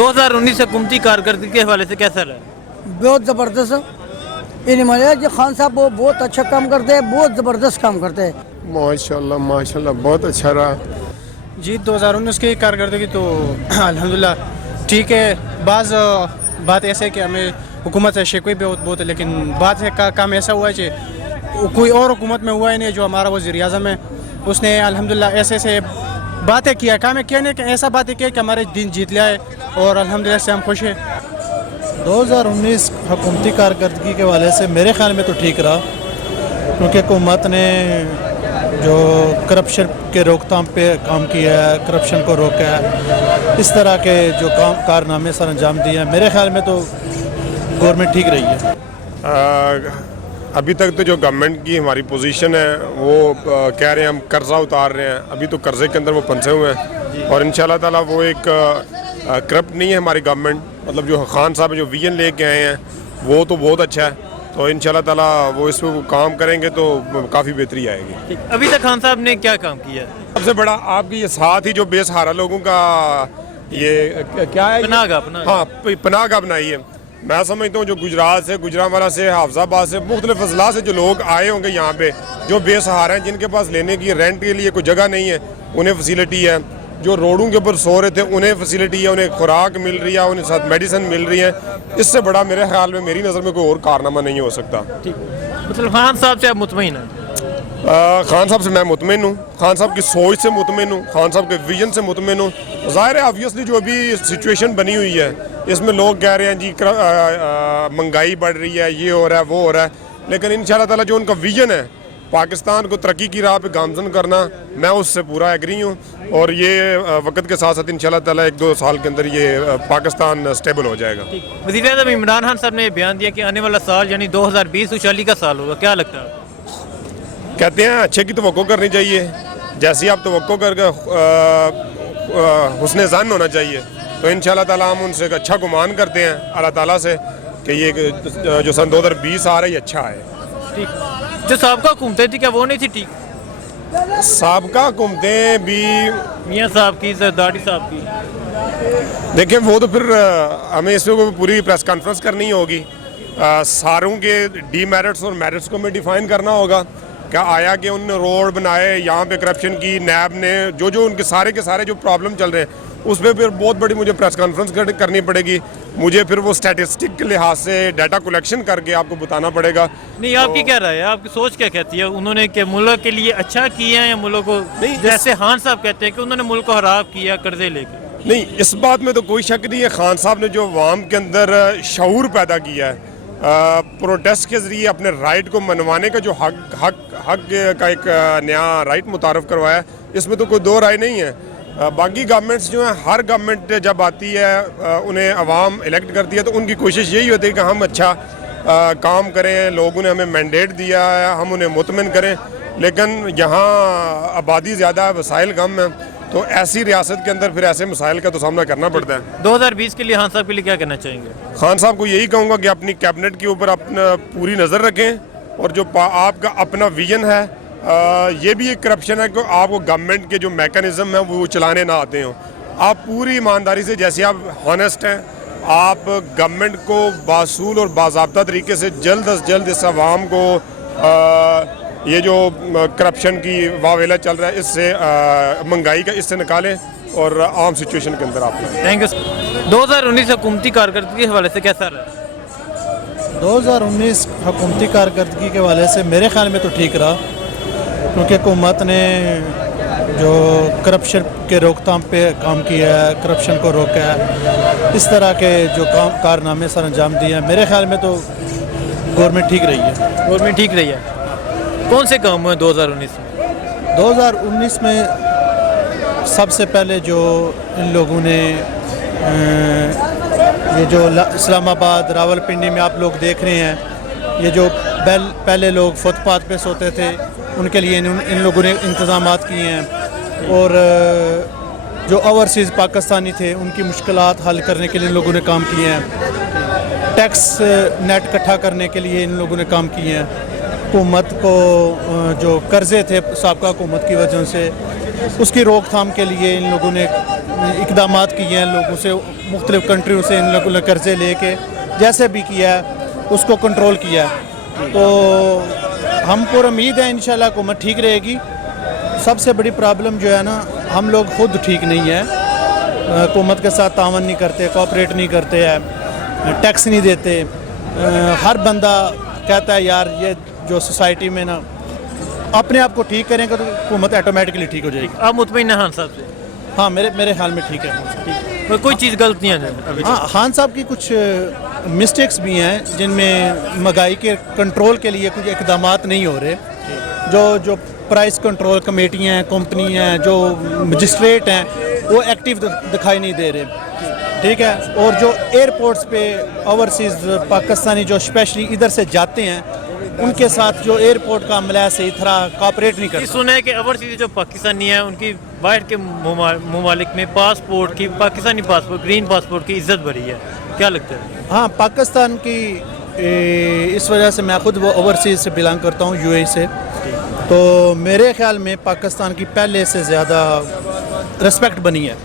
2019 हुकूमती कारकर्दगी के हवाले से कैसा रहा? बहुत ज़बरदस्त। इन मलिक खान साहब वो बहुत अच्छा काम करते हैं, बहुत ज़बरदस्त काम करते हैं। माशाल्लाह माशाल्लाह बहुत अच्छा रहा जी। 2019 की कारकर्दगी तो अल्हम्दुलिल्लाह ठीक है। बात ऐसे है कि हमें हुकूमत से शिकवे भी बहुत है, लेकिन बात है का काम ऐसा हुआ है कि कोई और हुकूमत में हुआ ही नहीं। जो हमारा वज़ीर आज़म है उसने अल्हम्दुलिल्लाह ऐसे बातें किया, काम है किया नहीं कि ऐसा बातें किया कि हमारे दिन जीत लिया है, और अल्हम्दुलिल्लाह से हम खुश हैं। 2019 हुकूमती कारकर्दगी के हवाले से मेरे ख्याल में तो ठीक रहा, क्योंकि हुकूमत ने जो करप्शन के रोकथाम पे काम किया है, करप्शन को रोका है, इस तरह के जो कारनामे सर अंजाम दिए हैं, मेरे ख्याल में तो गवर्नमेंट ठीक रही है। अभी तक तो जो गवर्नमेंट की हमारी पोजीशन है वो कह रहे हैं हम कर्जा उतार रहे हैं, अभी तो कर्जे के अंदर वो फंसे हुए हैं, और इंशाल्लाह ताला वो एक करप्ट नहीं है हमारी गवर्नमेंट। मतलब जो खान साहब जो विजन लेके आए हैं वो तो बहुत अच्छा है, तो इंशाल्लाह ताला वो इस पर काम करेंगे तो काफ़ी बेहतरी आएगी। अभी तक खान साहब ने क्या काम किया? सबसे बड़ा आपकी ये साथ ही जो बेसहारा लोगों का ये क्या है, पनाहगाह हाँ पनाहगाह बनाई है। मैं समझता हूँ जो गुजरात से, गुजरांवाला से, हाफजाबाद से, मुख्तलिफ अजला से जो लोग आए होंगे यहाँ पे, जो बेसहारा हैं, जिनके पास लेने की रेंट के लिए कोई जगह नहीं है, उन्हें फैसिलिटी है। जो रोडों के ऊपर सो रहे थे उन्हें फैसिलिटी है, उन्हें खुराक मिल रही है, उन्हें साथ मेडिसिन मिल रही है। इससे बड़ा मेरे ख्याल में, मेरी नज़र में कोई और कारनामा नहीं हो सकता। मतलब खान साहब से आप मुतमईन हैं? खान साहब से मैं मुतमिन हूँ, खान साहब की सोच से मुतमिन हूँ, खान साहब के विजन से मुतमिन हूँ। ज़ाहिर है ऑब्वियसली जो अभी सिचुएशन बनी हुई है इसमें लोग कह रहे हैं जी महंगाई बढ़ रही है, ये हो रहा है, वो हो रहा है, लेकिन इंशाल्लाह ताला जो उनका विजन है पाकिस्तान को तरक्की की राह पे गामजन करना, मैं उससे पूरा एग्री हूँ, और ये वक्त के साथ साथ इंशाल्लाह ताला 1-2 साल के अंदर ये पाकिस्तान स्टेबल हो जाएगा। वज़ीर-ए-आज़म इमरान खान साहब ने ये बयान दिया कि आने वाला साल यानी 2020 खुशहाली का साल होगा, क्या लगता है? कहते हैं अच्छे की तवक्को करनी चाहिए, जैसी आप तवक्को करके हुस्न ज़न्न होना चाहिए, तो इंशाल्लाह ताला हम उनसे एक अच्छा गुमान करते हैं अल्लाह ताला से कि ये जो सन 2020 आ रहा है ये अच्छा है। ठीक। जो साबका हुकूमतें थी क्या वो नहीं थी ठीक? साबका हुकूमतें भी मियाँ साहब की, जरदारी साहब की, देखें वो तो फिर हमें इस पर पूरी प्रेस कॉन्फ्रेंस करनी होगी, सारों के डीमेरिट्स और मेरिट्स को हमें डिफ़ाइन करना होगा। क्या आया कि उन्होंने रोड बनाए, यहाँ पे करप्शन की, नैब ने जो उनके सारे के सारे जो प्रॉब्लम चल रहे हैं उस पर फिर बहुत बड़ी मुझे प्रेस कॉन्फ्रेंस करनी पड़ेगी, मुझे फिर वो स्टैटिस्टिक के लिहाज से डाटा कलेक्शन करके आपको बताना पड़ेगा। नहीं आपकी क्या राय है, आपकी सोच क्या कहती है? उन्होंने क्या मुल्क के लिए अच्छा किया है या मुल्क को, जैसे खान साहब कहते हैं कि उन्होंने मुल्क को खराब किया कर्जे लेके? नहीं, इस बात में तो कोई शक नहीं है, खान साहब ने जो अवाम के अंदर शऊर पैदा किया है, प्रोटेस्ट के ज़रिए अपने राइट को मनवाने का जो हक का एक नया राइट मुतारफ़ करवाया, इसमें तो कोई दो राय नहीं है। बाकी गवर्नमेंट्स जो हैं, हर गवर्नमेंट जब आती है उन्हें अवाम इलेक्ट करती है, तो उनकी कोशिश यही होती है कि हम अच्छा काम करें, लोगों ने हमें मैंडेट दिया है, हम उन्हें मुतमिन करें, लेकिन यहाँ आबादी ज़्यादा है, वसाइल कम है, तो ऐसी रियासत के अंदर फिर ऐसे मसाइल का तो सामना करना पड़ता है। 2020 के लिए खान साहब के लिए क्या कहना चाहेंगे? खान साहब को यही कहूँगा कि अपनी कैबिनेट के ऊपर अपना पूरी नज़र रखें, और जो आपका अपना विजन है, ये भी एक करप्शन है कि आपको गवर्नमेंट के जो मैकेनिज़्म है वो चलाने ना आते हों। आप पूरी ईमानदारी से, जैसे आप हॉनेस्ट हैं, आप गवर्नमेंट को बासूल और बाज़ाब्ता तरीके से जल्द अज जल्द इस आवाम को ये जो करप्शन की वावेला चल रहा है इससे, महंगाई का, इससे निकालें और आम सिचुएशन के अंदर आप। Thank you. 2019 हुकूमती कारकर्दगी के हवाले से कैसा रहा? 2019 हुकूमती कारकर्दगी के हवाले से मेरे ख्याल में तो ठीक रहा, क्योंकि हुकूमत ने जो करप्शन के रोकथाम पे काम किया है, करप्शन को रोका है, इस तरह के जो कारनामे सर अंजाम दिए हैं, मेरे ख्याल में तो गवर्नमेंट ठीक रही है। गवर्नमेंट ठीक रही है। कौन से काम हुए 2019 में? 2019 में सबसे पहले जो इन लोगों ने ये जो इस्लामाबाद, रावलपिंडी में आप लोग देख रहे हैं, ये जो पहले लोग फुटपाथ पे सोते थे उनके लिए इन लोगों ने इंतज़ामात किए हैं, और जो ओवरसीज़ पाकिस्तानी थे उनकी मुश्किलात हल करने के लिए इन लोगों ने काम किए हैं, टैक्स नेट इकट्ठा करने के लिए इन लोगों ने काम किए हैं, हुकूमत को जो कर्ज़े थे साबका हुकूमत की वजह से उसकी रोकथाम के लिए इन लोगों ने इकदाम किए हैं। लोगों से मुख्तलिफ़ कंट्रियों से इन लोगों ने कर्ज़े लेके जैसे भी किया है उसको कंट्रोल किया है। तो हम पर उम्मीद है इंशाल्लाह हुकूमत ठीक रहेगी। सबसे बड़ी प्रॉब्लम जो है ना, हम लोग खुद ठीक नहीं है, हुकूमत के साथ तावन नहीं करते, कोऑपरेट नहीं करते हैं, टैक्स नहीं देते। हर बंदा कहता है यार ये जो सोसाइटी में ना अपने आप को ठीक करेंगे तो हुकूमत ऑटोमेटिकली ठीक हो जाएगी। आप मुतमईन हैं खान साहब से? हाँ, मेरे ख्याल में ठीक है। कोई चीज़ गलत नहीं है अभी? हाँ, खान साहब की कुछ मिस्टेक्स भी हैं जिनमें महंगाई के कंट्रोल के लिए कुछ इकदाम नहीं हो रहे। जो प्राइस कंट्रोल कमेटियाँ हैं, कंपनी हैं, जो मजिस्ट्रेट हैं वो एक्टिव दिखाई नहीं दे रहे, ठीक है। और जो एयरपोर्ट्स पे ओवरसीज़ पाकिस्तानी जो स्पेशली इधर से जाते हैं उनके साथ जो एयरपोर्ट का अमला है सही तरह कोऑपरेट नहीं ये करता। सुना है कि ओवरसीज जो पाकिस्तानी है उनकी बाहर के ममालिक में पासपोर्ट की, पाकिस्तानी पासपोर्ट, ग्रीन पासपोर्ट की इज्जत बढ़ी है, क्या लगता है? हाँ, पाकिस्तान की इस वजह से मैं खुद वो ओवरसीज़ से बिलोंग करता हूँ, यूएई से, तो मेरे ख्याल में पाकिस्तान की पहले से ज़्यादा रिस्पेक्ट बनी है।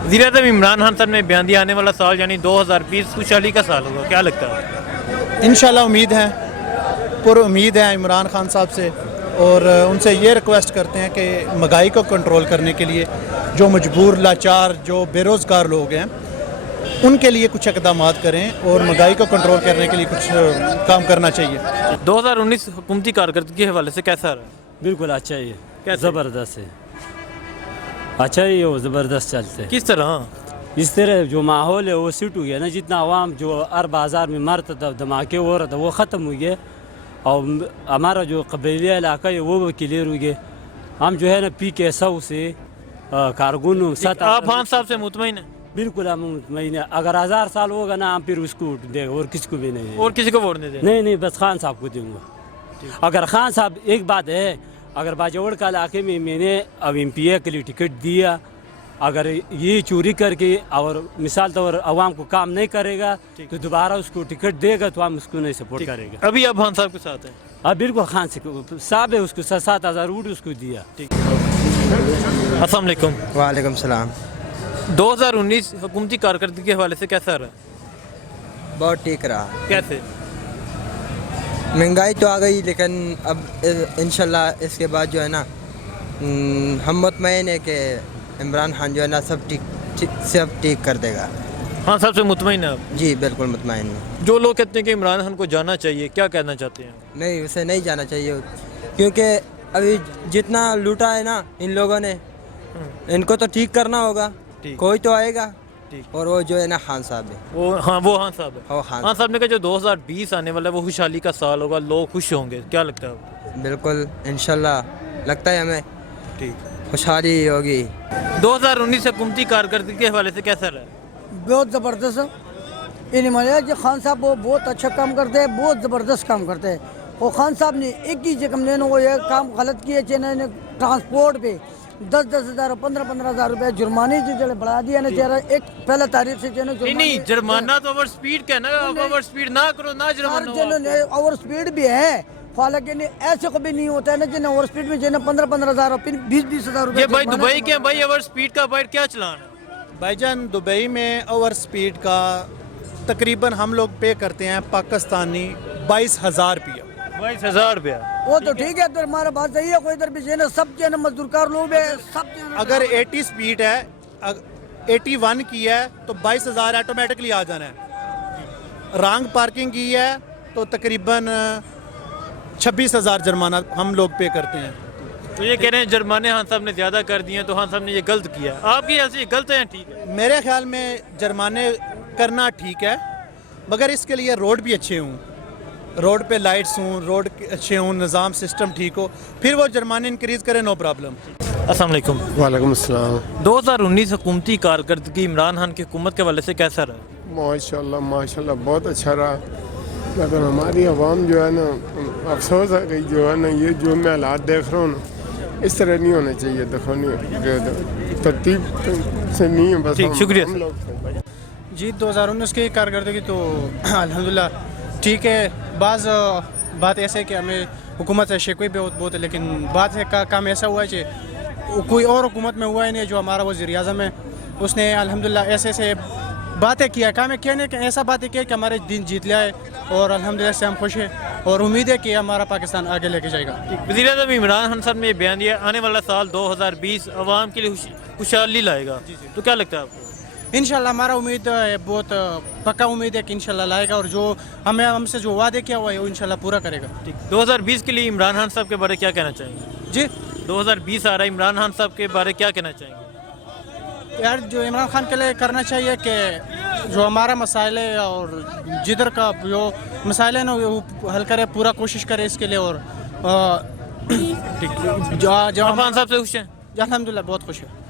वज़ीर-ए-आज़म इमरान खान साहब ने बयान दिया आने वाला साल यानी 2020 खुशहाली का साल होगा, क्या लगता है? इंशाल्लाह उम्मीद है, पूरी उम्मीद है इमरान खान साहब से, और उनसे ये रिक्वेस्ट करते हैं कि महंगाई को कंट्रोल करने के लिए जो मजबूर लाचार जो बेरोज़गार लोग हैं उनके लिए कुछ इक़दाम करें और महंगाई को कंट्रोल करने के लिए कुछ काम करना चाहिए। 2019 हुकूमती कारकर्दगी के हवाले से कैसा रहा? बिल्कुल अच्छा ही है, कैसे? ज़बरदस्त है, अच्छा ही है, वो ज़बरदस्त चलते हैं। किस तरह? इस तरह जो माहौल है वो सेट हो गया ना, जितना आवाम जो हर बाज़ार में मरता था, धमाके हो रहा था, वो ख़त्म हो गया, और हमारा जो कबीला इलाका है वो क्लियर हो गया। हम जो है ना PK100 से कारकुन आप खान साहब से मुतमईन हैं? बिल्कुल हम मुतमईन। अगर 1000 साल होगा ना हम फिर उसको देगा और किसको भी नहीं, और किसी को वोट नहीं दे? नहीं, बस खान साहब को दूंगा। अगर खान साहब, एक बात है, अगर बाजौड़ का इलाके में मैंने अब MPA के लिए टिकट दिया, अगर ये चोरी करके और मिसाल तौर आवाम को काम नहीं करेगा तो दोबारा उसको टिकट देगा तो हम उसको नहीं सपोर्ट करेगा। अभी आप खान साहब के साथ हैं? अब बिल्कुल खान से साहब है, उसको 7,000 वोट उसको दिया। अस्सलाम वालेकुम। वालेकुम सलाम। 2019 हुकूमती कारकर्दगी के हवाले से कैसा रहा? बहुत ठीक रहा। कैसे? महंगाई तो आ गई, लेकिन अब इंशाल्लाह इसके बाद जो है ना हम मुतमईन है कि इमरान खान जो है ना सब ठीक कर देगा। खान साहब से मुतमईन है आप? जी बिल्कुल मुतमईन है। जो लोग कहते हैं कि इमरान खान को जाना चाहिए, क्या कहना चाहते हैं? नहीं, उसे नहीं जाना चाहिए, क्योंकि अभी जितना लूटा है ना इन लोगों ने, इनको तो ठीक करना होगा, कोई तो आएगा। और वो जो है ना खान साहब है, वो खान साहब है। खान साहब ने कहा जो 2020 आने वाला है वो खुशहाली का साल होगा, लोग खुश होंगे, क्या लगता है आपको? बिल्कुल इंशाल्लाह लगता है हमें खुशहाली होगी। 2019 हुकूमती कारकर्दगी के हवाले से कैसा रहा? बहुत ज़बरदस्त। इन जो खान साहब वो बहुत अच्छा काम करते हैं, बहुत ज़बरदस्त काम करते हैं। और खान साहब ने एक ही जगह ने वो ये काम गलत किए, चेना ट्रांसपोर्ट पे 10-10 हज़ार 15-15 हज़ार रुपये जुर्माने जो बढ़ा दिया ना, चेहरा एक पहले तारीख से नहीं जुर्माना तो ओवर स्पीड का ना, ओवर स्पीड ना करो ना, जुर्माना ओवर स्पीड भी है, हालांकि ऐसे कभी नहीं होता है ना जिन्हें ओवर स्पीड में जिन्हें 15-15 हज़ार 20-20 हज़ार रुपये। भाई दुबई के भाई ओवर स्पीड का बाइट क्या चलान? भाईजान दुबई में ओवर स्पीड का तकरीबन हम लोग पे करते हैं पाकिस्तानी 22,000 रुपया। 22,000 रुपया? वो तो ठीक है, तो हमारा बात सही है, कोई इधर भी ना सब जो है ना मजदूरकार लोग है सब। अगर 80 स्पीड है, 81 की है तो 22,000 ऑटोमेटिकली आ जाना है। रॉन्ग पार्किंग की है तो तकरीबन 26,000 जुर्माना हम लोग पे करते हैं। तो ये कह रहे हैं जुर्माने खान साहब ने ज़्यादा कर दिए, तो खान साहब ने ये गलत किया। आपकी ख्याल से ये गलत है ठीक है? मेरे ख्याल में जुर्माने करना ठीक है, मगर इसके लिए रोड भी अच्छे हों, रोड पे लाइट्स हों, रोड अच्छे हों, निज़ाम सिस्टम ठीक हो, फिर वो जुर्माने इंक्रीज़ करें, नो प्रॉब्लम। अस्सलाम वालेकुम। वालेकुम अस्सलाम। 2019 हुकूमती कारकर्दगी इमरान खान की हुकूमत के हवाले से कैसा रहा? माशाल्लाह बहुत अच्छा रहा, लेकिन हमारी आवाम जो है ना, अफसोस है कि जो है ना ये जो मैं हालात देख रहा हूँ ना, इस तरह नहीं होना चाहिए। देखो नहीं, तरतीब से नहीं है, बस शुक्रिया हम लोग जी 2019 की कारकर्दगी तो अल्हम्दुलिल्लाह ठीक है। बात ऐसे है कि हमें हुकूमत से शिकवे भी बहुत है, लेकिन बात है काम ऐसा हुआ है कि कोई और हुकूमत में हुआ ही नहीं। जो हमारा वज़ीर आज़म है उसने अल्हम्दुलिल्लाह ऐसे ऐसे बातें किया, काम किया नहीं कि ऐसा बातें किया कि हमारे दिन जीत लिया है, और अल्हम्दुलिल्लाह से हम खुश हैं और उम्मीद है कि हमारा पाकिस्तान आगे लेके जाएगा। वज़ीर आज़म इमरान खान साहब ने बयान दिया आने वाला साल 2020 अवाम के लिए खुशहाली लाएगा, तो क्या लगता है आपको? इंशाल्लाह हमारा उम्मीद है, बहुत पक्का उम्मीद है कि इंशाल्लाह लाएगा, और जो हमसे जो वादे किया हुआ है वो इंशाल्लाह पूरा करेगा। 2020 के लिए इमरान खान साहब के बारे में क्या कहना चाहेंगे? जी 2020 आ रहा है, इमरान खान साहब के बारे में क्या कहना चाहेंगे? यार जो इमरान खान के लिए करना चाहिए कि जो हमारा मसाइल है और जिधर का जो मसाइल है ना वो हल करे, पूरा कोशिश करे इसके लिए। और जो इमरान खान साहब से खुश हैं? अल्हम्दुलिल्लाह बहुत खुश है।